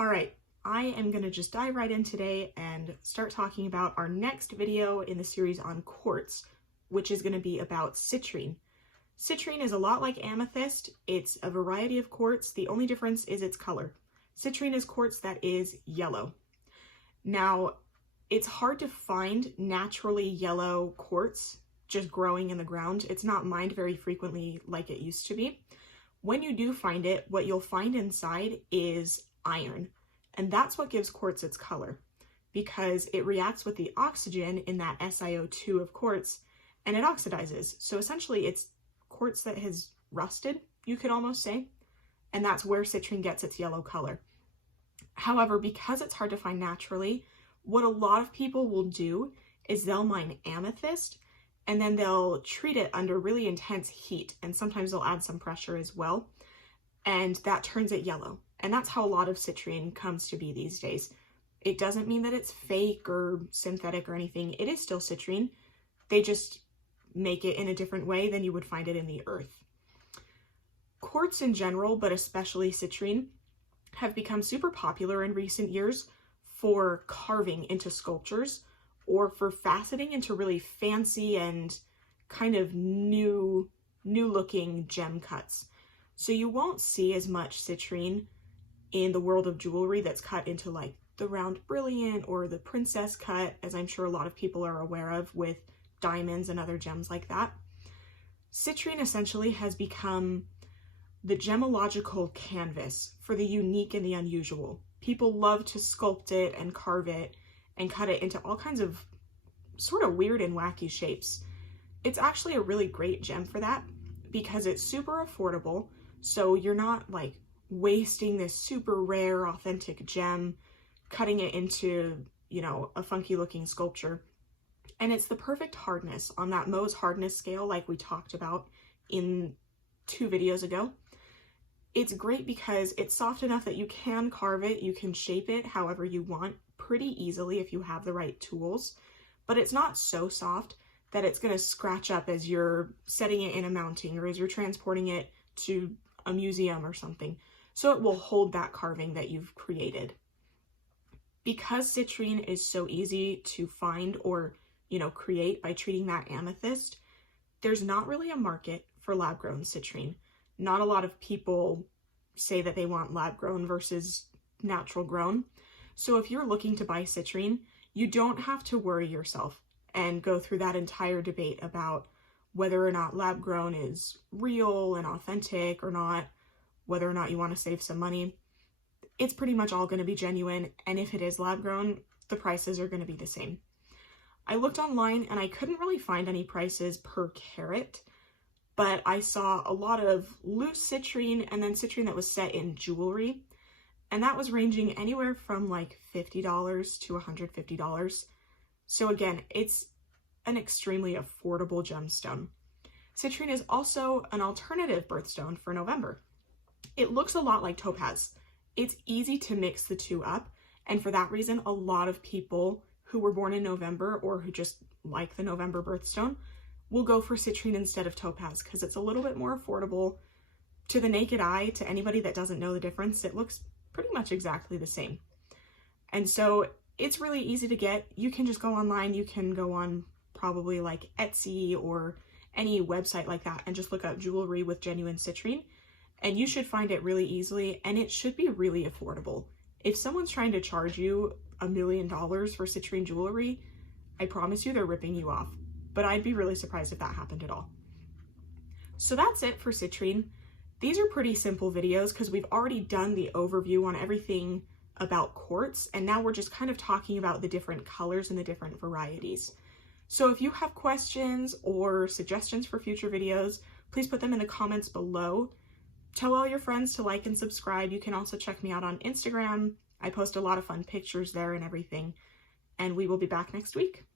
All right, I am gonna just dive right in today and start talking about our next video in the series on quartz, which is gonna be about citrine. Citrine is a lot like amethyst. It's a variety of quartz. The only difference is its color. Citrine is quartz that is yellow. Now, it's hard to find naturally yellow quartz just growing in the ground. It's not mined very frequently like it used to be. When you do find it, what you'll find inside is iron. And that's what gives quartz its color, because it reacts with the oxygen in that SiO2 of quartz and it oxidizes. So essentially it's quartz that has rusted, you could almost say. And that's where citrine gets its yellow color. However, because it's hard to find naturally, what a lot of people will do is they'll mine amethyst and then they'll treat it under really intense heat. And sometimes they'll add some pressure as well. And that turns it yellow. And that's how a lot of citrine comes to be these days. It doesn't mean that it's fake or synthetic or anything. It is still citrine. They just make it in a different way than you would find it in the earth. Quartz in general, but especially citrine, have become super popular in recent years for carving into sculptures or for faceting into really fancy and kind of new looking gem cuts. So you won't see as much citrine in the world of jewelry that's cut into like the round brilliant or the princess cut, as I'm sure a lot of people are aware of with diamonds and other gems like that. Citrine essentially has become the gemological canvas for the unique and the unusual. People love to sculpt it and carve it and cut it into all kinds of sort of weird and wacky shapes. It's actually a really great gem for that because it's super affordable. So you're not like wasting this super rare, authentic gem, cutting it into, you know, a funky looking sculpture. And it's the perfect hardness on that Mohs hardness scale, like we talked about in 2 videos ago. It's great because it's soft enough that you can carve it, you can shape it however you want pretty easily if you have the right tools, but it's not so soft that it's going to scratch up as you're setting it in a mounting or as you're transporting it to a museum or something. So it will hold that carving that you've created. Because citrine is so easy to find or, you know, create by treating that amethyst, there's not really a market for lab-grown citrine. Not a lot of people say that they want lab-grown versus natural grown. So if you're looking to buy citrine, you don't have to worry yourself and go through that entire debate about whether or not lab-grown is real and authentic or not, whether or not you want to save some money. It's pretty much all going to be genuine, and if it is lab-grown, the prices are going to be the same. I looked online and I couldn't really find any prices per carat, but I saw a lot of loose citrine and then citrine that was set in jewelry, and that was ranging anywhere from like $50 to $150. So again, it's an extremely affordable gemstone. Citrine is also an alternative birthstone for November. It looks a lot like topaz. It's easy to mix the two up, and for that reason, a lot of people who were born in November or who just like the November birthstone will go for citrine instead of topaz because it's a little bit more affordable. To the naked eye, to anybody that doesn't know the difference, it looks pretty much exactly the same. And so it's really easy to get. You can just go online. You can go on probably like Etsy or any website like that and just look up jewelry with genuine citrine, and you should find it really easily, and it should be really affordable. If someone's trying to charge you $1 million for citrine jewelry, I promise you they're ripping you off. But I'd be really surprised if that happened at all. So that's it for citrine. These are pretty simple videos because we've already done the overview on everything about quartz, and now we're just kind of talking about the different colors and the different varieties. So if you have questions or suggestions for future videos, please put them in the comments below. Tell all your friends to like and subscribe. You can also check me out on Instagram. I post a lot of fun pictures there and everything. And we will be back next week.